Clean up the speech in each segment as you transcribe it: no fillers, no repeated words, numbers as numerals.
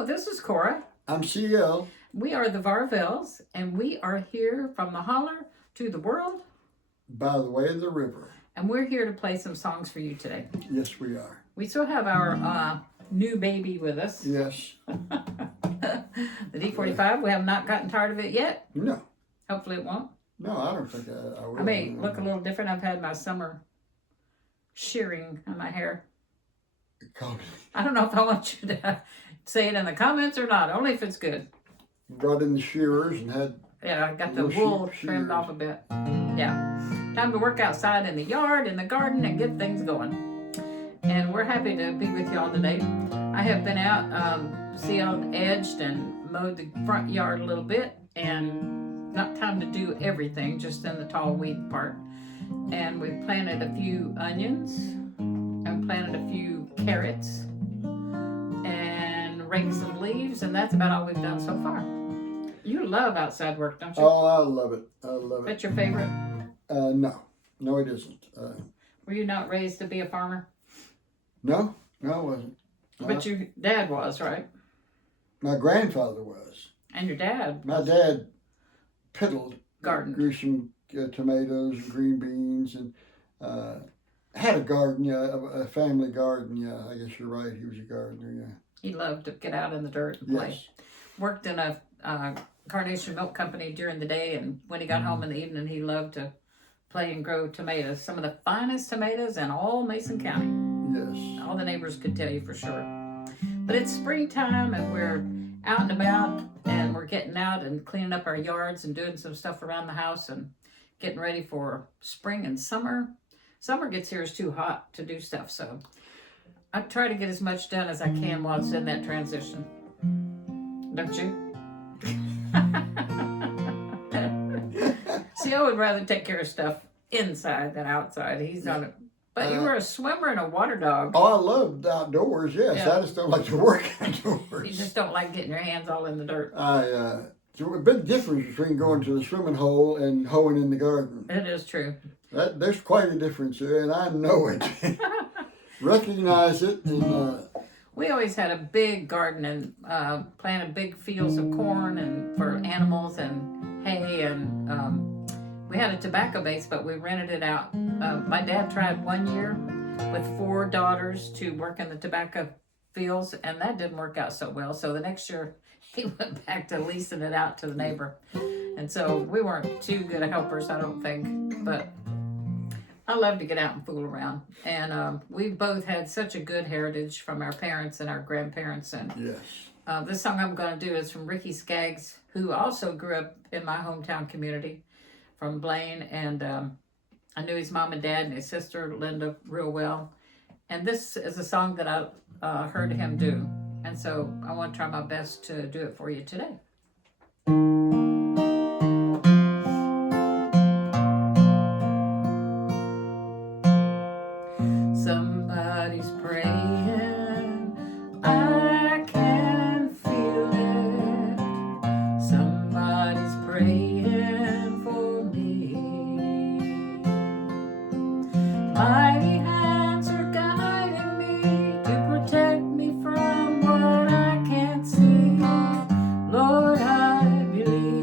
Hello, this is Cora. I'm CL. We are the Varvells, and we are here from the holler to the world. By the way of the river. And we're here to play some songs for you today. Yes, we are. We still have our new baby with us. Yes. The D45. We have not gotten tired of it yet. No. Hopefully it won't. No, I don't think I will. I may look a little different. I've had my summer shearing on my hair. I don't know if I want you to say it in the comments or not, only if it's good. Brought in the shearers and had... Yeah, I got the wool trimmed off a bit. Yeah. Time to work outside in the yard, in the garden, and get things going. And we're happy to be with y'all today. I have been out, sealed, edged, and mowed the front yard a little bit, and not time to do everything, just in the tall weed part. And we planted a few onions, and planted a few carrots, and raked some leaves, and that's about all we've done so far. You love outside work, don't you? Oh, I love it. I love it. That's your favorite? No. No, it isn't. Were you not raised to be a farmer? No. No, I wasn't. No. But your dad was, right? My grandfather was. And your dad? My dad piddled. Garden. Grew some tomatoes and green beans and had a garden, yeah, a family garden, yeah. I guess you're right. He was a gardener, yeah. He loved to get out in the dirt and play. Yes. Worked in a Carnation Milk Company during the day, and when he got home in the evening, he loved to play and grow tomatoes. Some of the finest tomatoes in all Mason County. Yes. All the neighbors could tell you for sure. But it's springtime, and we're out and about, and we're getting out and cleaning up our yards and doing some stuff around the house and getting ready for spring and summer. Summer gets here, it's too hot to do stuff, so I try to get as much done as I can while it's in that transition. Don't you? See, I would rather take care of stuff inside than outside. He's on it. But you were a swimmer and a water dog. Oh, I love the outdoors, yes. Yeah. I just don't like to work outdoors. You just don't like getting your hands all in the dirt. There's a big difference between going to the swimming hole and hoeing in the garden. It is true. There's quite a difference there, and I know it. Recognize it. And, we always had a big garden and planted big fields of corn and for animals and hay, and we had a tobacco base, but we rented it out. My dad tried 1 year with 4 daughters to work in the tobacco fields, and that didn't work out so well. So the next year he went back to leasing it out to the neighbor. And so we weren't too good helpers, I don't think, but I love to get out and fool around. And we both had such a good heritage from our parents and our grandparents. And yes. This song I'm going to do is from Ricky Skaggs, who also grew up in my hometown community from Blaine. And I knew his mom and dad and his sister, Linda, real well. And this is a song that I heard him do. And so I want to try my best to do it for you today. Somebody's praying, I can feel it. Somebody's praying for me. Mighty hands are guiding me to protect me from what I can't see. Lord, I believe.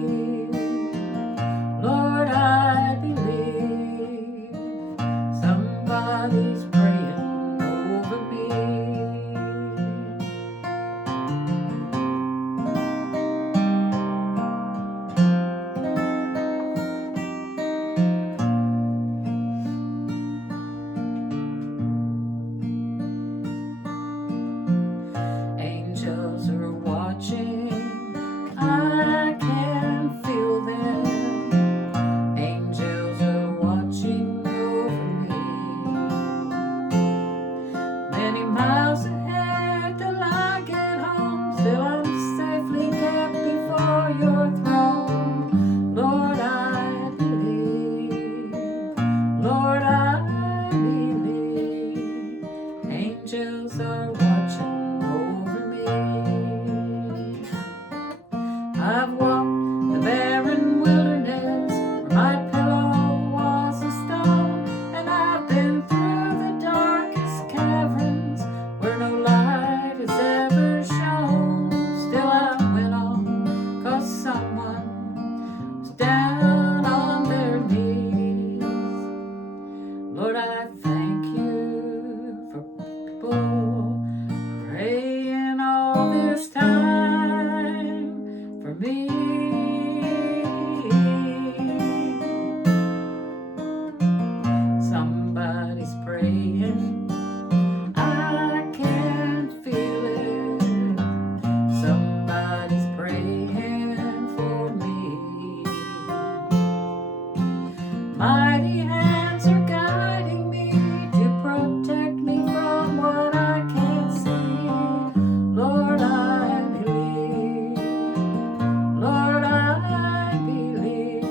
this time for me. Somebody's praying, I can feel it. Somebody's praying for me. Mighty hands are guiding me to protect me from what I can't see. Lord, I believe. Lord, I believe.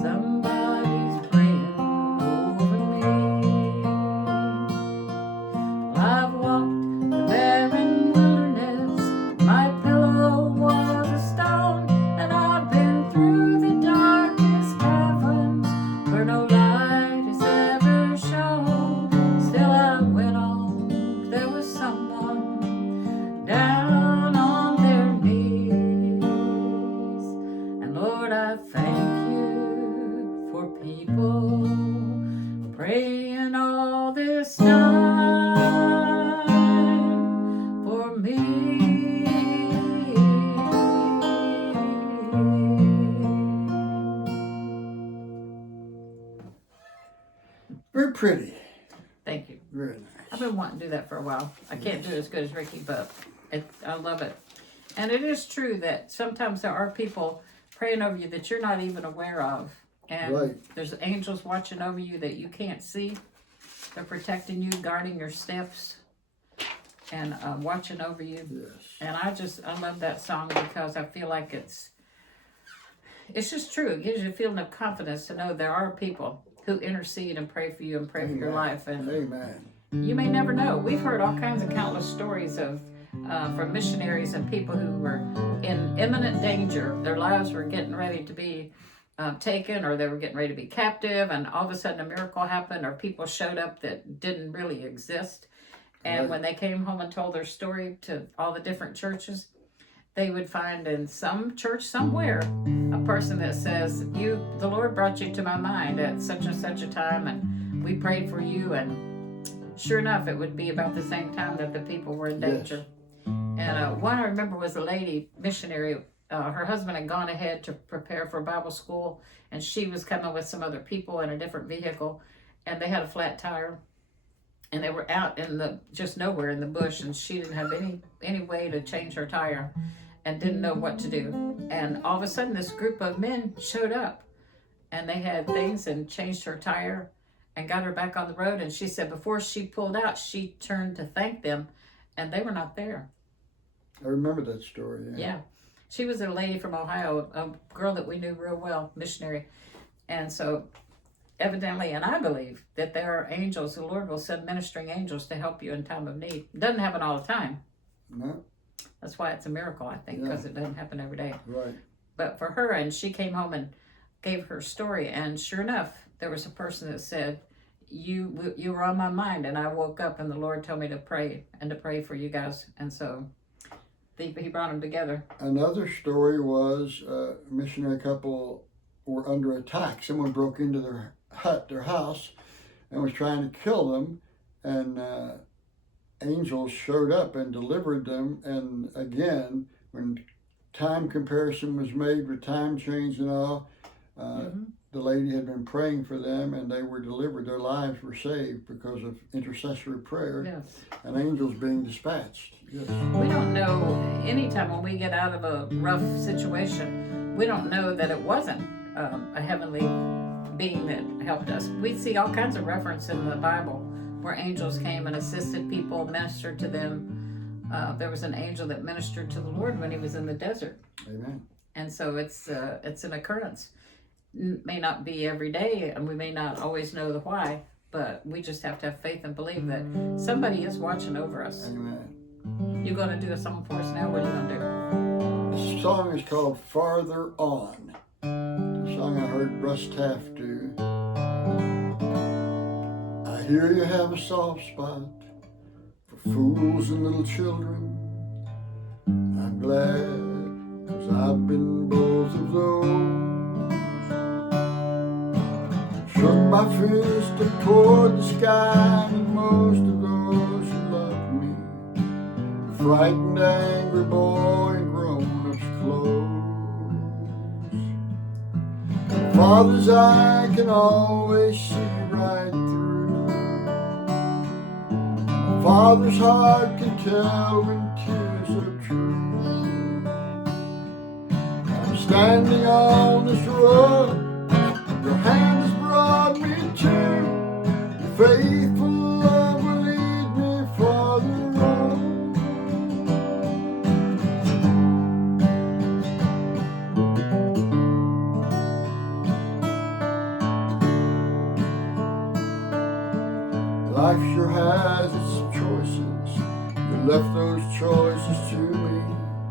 Somebody's praying over me. I've walked the barren wilderness. My pillow was a stone, and I've been through the darkest caverns where no light has ever shone. Still I went on. There was someone down on their knees. And Lord, I thank you for people praying all this time for me. Very pretty. Thank you. Very nice. I've been wanting to do that for a while. I can't do it as good as Ricky, but I love it. And it is true that sometimes there are people praying over you that you're not even aware of. And Right. there's angels watching over you that you can't see. They're protecting you, guarding your steps, and watching over you. Yes. And I love that song because I feel like it's just true. It gives you a feeling of confidence to know there are people who intercede and pray for you and pray for your life. And Amen. you may never know. We've heard all kinds of countless stories of from missionaries and people who were in imminent danger. Their lives were getting ready to be taken, or they were getting ready to be captive, and all of a sudden a miracle happened, or people showed up that didn't really exist. And Right. when they came home and told their story to all the different churches, they would find in some church somewhere a person that says, the Lord brought you to my mind at such and such a time, and we prayed for you. And sure enough, it would be about the same time that the people were in danger. And one I remember was a lady missionary. Her husband had gone ahead to prepare for Bible school, and she was coming with some other people in a different vehicle, and they had a flat tire. And they were out in just nowhere in the bush, and she didn't have any way to change her tire and didn't know what to do. And all of a sudden this group of men showed up, and they had things and changed her tire and got her back on the road. And she said before she pulled out, she turned to thank them, and they were not there. I remember that story. Yeah. She was a lady from Ohio, a girl that we knew real well, missionary. And so evidently, and I believe that there are angels, the Lord will send ministering angels to help you in time of need. It doesn't happen all the time. No. That's why it's a miracle, I think, because it doesn't happen every day. Right. But for her, and she came home and gave her story, and sure enough, there was a person that said, you were on my mind, and I woke up and the Lord told me to pray for you guys. And so he brought them together. Another story was a missionary couple were under attack. Someone broke into their house, and was trying to kill them, and angels showed up and delivered them. And again, when time comparison was made with time change and all, the lady had been praying for them, and they were delivered. Their lives were saved because of intercessory prayer. Yes. And angels being dispatched. Yes. We don't know, anytime when we get out of a rough situation, we don't know that it wasn't a heavenly being that helped us. We see all kinds of reference in the Bible where angels came and assisted people, ministered to them. There was an angel that ministered to the Lord when he was in the desert. Amen. And so it's an occurrence. May not be every day, and we may not always know the why, but we just have to have faith and believe that somebody is watching over us. Amen. You going to do a song for us now? What are you going to do? The song is called Farther On. The song I heard Russ Taff do. I hear you have a soft spot for fools and little children. I'm glad, 'cause I've been both of those. Shook my fist up toward the sky, and most of those who love me frightened, angry boy in grown-up's clothes. Father's eye can always see right through. Father's heart can tell when tears are true. I'm standing on this road, your hand has brought me to. Your faithful love will lead me for the road. Life sure has its choices. You left those choices to me,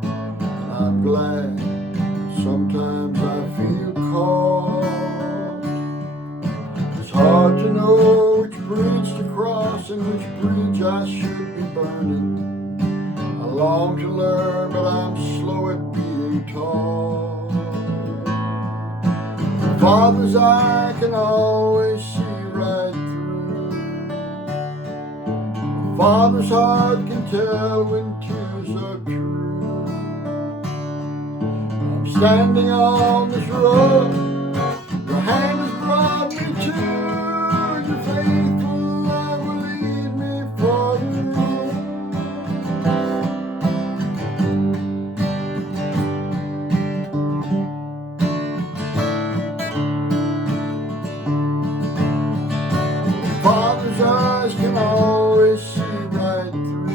and I'm glad. Sometimes I feel caught. It's hard to know which bridge to cross and which bridge I should be burning. I long to learn, but I'm slow at being taught. Father's eye can always see right through. Father's heart can tell when tears are true. Standing on this road, your hand has brought me to. Your faithful love will lead me for the road. Father's eyes can always see right through.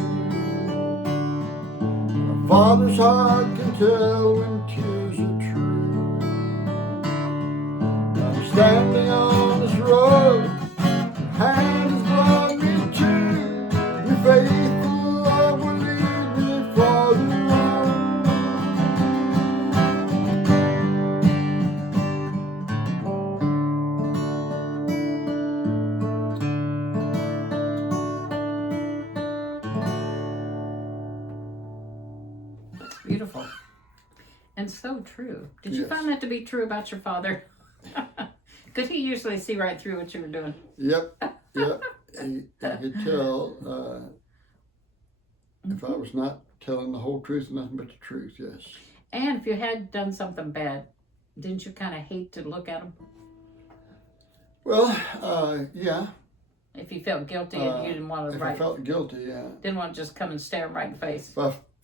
A father's heart can tell when tears are true. I'm standing on this road, your hand has brought me to. Your faithful love will lead me for the road. Beautiful. And so true. Did you Yes. find that to be true about your father? Because he usually see right through what you were doing. Yep. I could tell if I was not telling the whole truth, nothing but the truth, yes. And if you had done something bad, didn't you kind of hate to look at him? Well, yeah. If you felt guilty and you didn't want to If I felt guilty, yeah. didn't want to just come and stare him right in the face.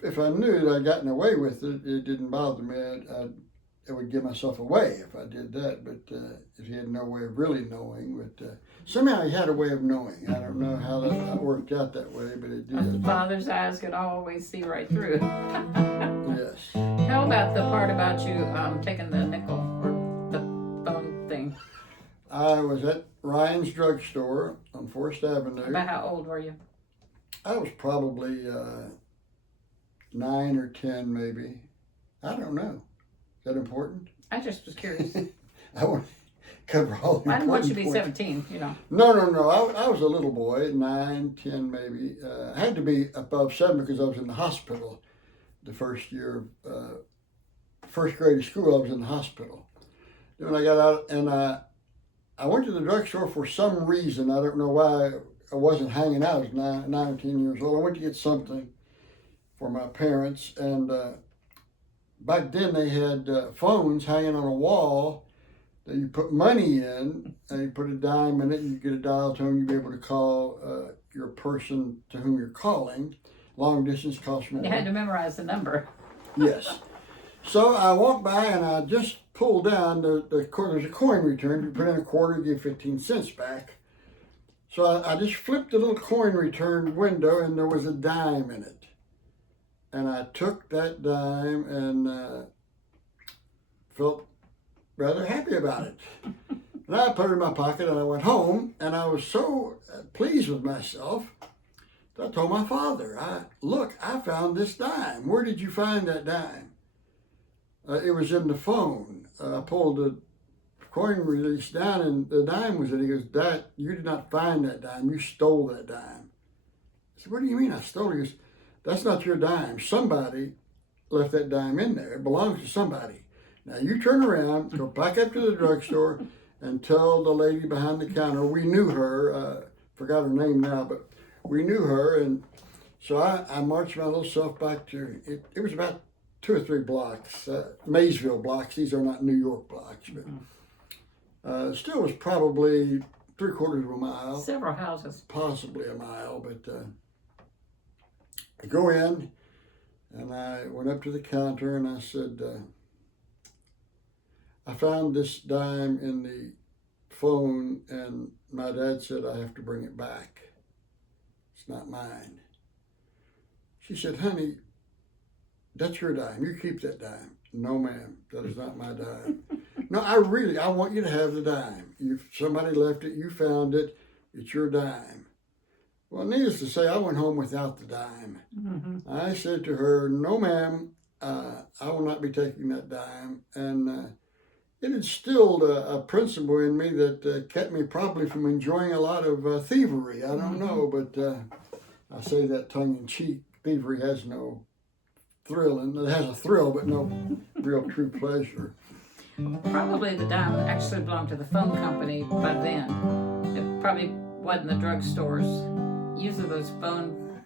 If I knew that I'd gotten away with it, it didn't bother me. I would give myself away if I did that. But if he had no way of really knowing, but somehow he had a way of knowing. I don't know how that worked out that way, but it The did. father's eyes could always see right through. Yes. How about the part about you taking the nickel or the bone thing? I was at Ryan's drugstore on Forest Avenue. About how old were you? I was probably 9 or 10, maybe. I don't know. Is that important? I just was curious. I want to cover all the I didn't want you to be points. 17, you know. No. I was a little boy, 9, 10 maybe. I had to be above 7 because I was in the hospital the first year of first grade of school. I was in the hospital. Then when I got out, and I went to the drugstore for some reason. I don't know why I wasn't hanging out. I was 9 or 10 years old. I went to get something for my parents, and back then they had phones hanging on a wall that you put money in, and you put a dime in it, and you get a dial tone. You'd be able to call your person to whom you're calling. Long distance costs more. You had to memorize the number. Yes. So I walked by and I just pulled down there's a coin return. You put in a quarter, you give 15 cents back. So I just flipped the little coin return window, and there was a dime in it. And I took that dime and felt rather happy about it. And I put it in my pocket, and I went home, and I was so pleased with myself that I told my father, look, I found this dime. Where did you find that dime? It was in the phone. I pulled the coin release down, and the dime was in it. He goes, Dad, you did not find that dime. You stole that dime. I said, what do you mean I stole it? He goes, that's not your dime. Somebody left that dime in there. It belongs to somebody. Now you turn around, go back up to the drugstore, and tell the lady behind the counter, we knew her, forgot her name now, but we knew her, and So I marched my little self back to, it was about 2 or 3 blocks, Maysville blocks. These are not New York blocks, but still was probably 3/4 of a mile. Several houses. Possibly a mile, but I go in and I went up to the counter and I said, I found this dime in the phone and my dad said I have to bring it back. It's not mine. She said, honey, that's your dime. You keep that dime. No, ma'am, that is not my dime. No, I want you to have the dime. Somebody left it, you found it, it's your dime. Well, needless to say, I went home without the dime. Mm-hmm. I said to her, no, ma'am, I will not be taking that dime. And it instilled a principle in me that kept me probably from enjoying a lot of thievery. I don't know, but I say that tongue-in-cheek. Thievery has no thrill, and it has a thrill, but no real true pleasure. Probably the dime actually belonged to the phone company by then. It probably wasn't the drugstores. Usually those phone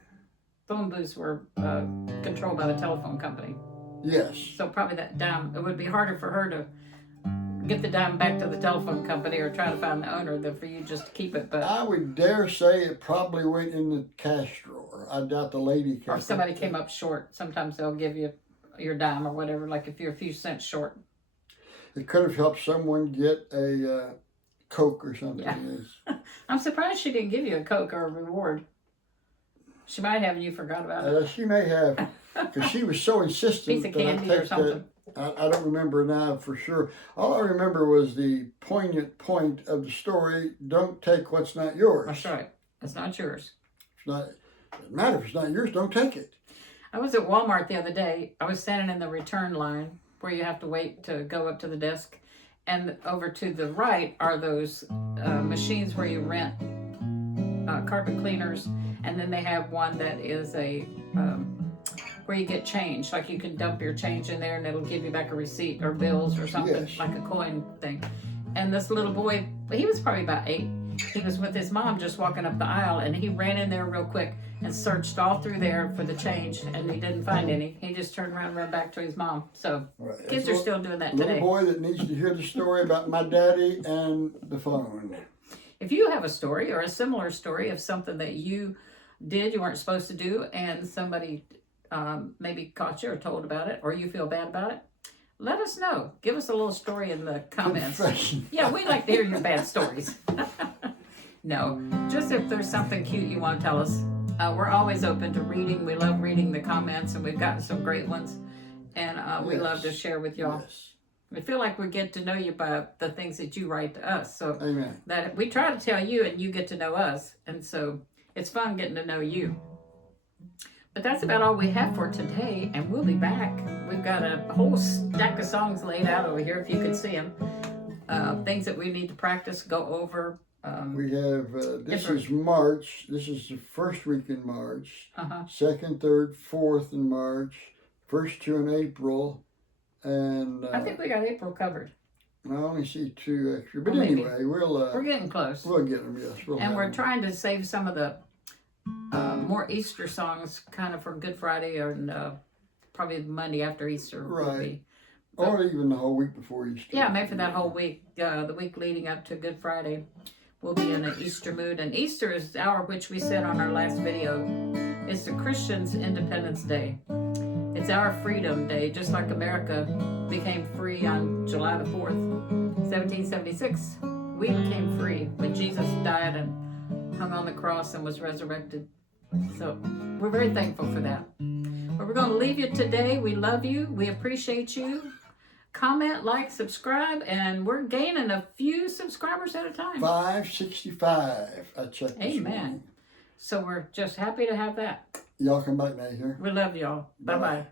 booths were controlled by the telephone company. Yes. So probably that dime, it would be harder for her to get the dime back to the telephone company or try to find the owner than for you just to keep it. But I would dare say it probably went in the cash drawer. I doubt the lady or if somebody came up short, sometimes they'll give you your dime or whatever, like if you're a few cents short. It could have helped someone get a Coke or something. Yeah. I'm surprised she didn't give you a Coke or a reward. She might have and you forgot about it. She may have, because she was so insistent. Piece of candy or something. I don't remember now for sure. All I remember was the poignant point of the story, don't take what's not yours. That's right. It's not yours. It doesn't matter if it's not yours, don't take it. I was at Walmart the other day. I was standing in the return line where you have to wait to go up to the desk. And over to the right are those machines where you rent carpet cleaners. And then they have one that is a where you get change. Like you can dump your change in there and it'll give you back a receipt or bills or something, Yes. like a coin thing. And this little boy, he was probably about 8. He was with his mom just walking up the aisle and he ran in there real quick and searched all through there for the change and he didn't find any. He just turned around and ran back to his mom. So Right. kids are still doing that Little today. boy that needs to hear the story about my daddy and the phone. If you have a story or a similar story of something that you did you weren't supposed to do and somebody maybe caught you or told about it or you feel bad about it, let us know. Give us a little story in the comments. Confession. Yeah, we'd like to hear your bad stories. No, just if there's something cute you want to tell us. We're always open to reading. We love reading the comments and we've gotten some great ones. And we love to share with y'all. Yes. We feel like we get to know you by the things that you write to us. So Amen. that we try to tell you and you get to know us. And so it's fun getting to know you. But that's about all we have for today, and we'll be back. We've got a whole stack of songs laid out over here, if you could see them. Things that we need to practice, go over. We have, this is March. This is the first week in March. Second, third, fourth in March. First 2 in April. And I think we got April covered. I only see 2 extra. But Well, maybe. anyway, we're getting close. We'll get them, yes. And we're trying to save some of the more Easter songs kind of from Good Friday and probably Monday after Easter. Right. Or even the whole week before Easter. Yeah, maybe for that whole week, the week leading up to Good Friday. We'll be in an Easter mood. And Easter is our, which we said on our last video, it's the Christians' Independence Day. It's our freedom day, just like America became free on July the 4th, 1776. We became free when Jesus died and hung on the cross and was resurrected. So we're very thankful for that. But we're going to leave you today. We love you. We appreciate you. Comment, like, subscribe, and we're gaining a few subscribers at a time. 565. I checked this Amen. morning. So we're just happy to have that. Y'all come back now here. We love y'all. Bye-bye.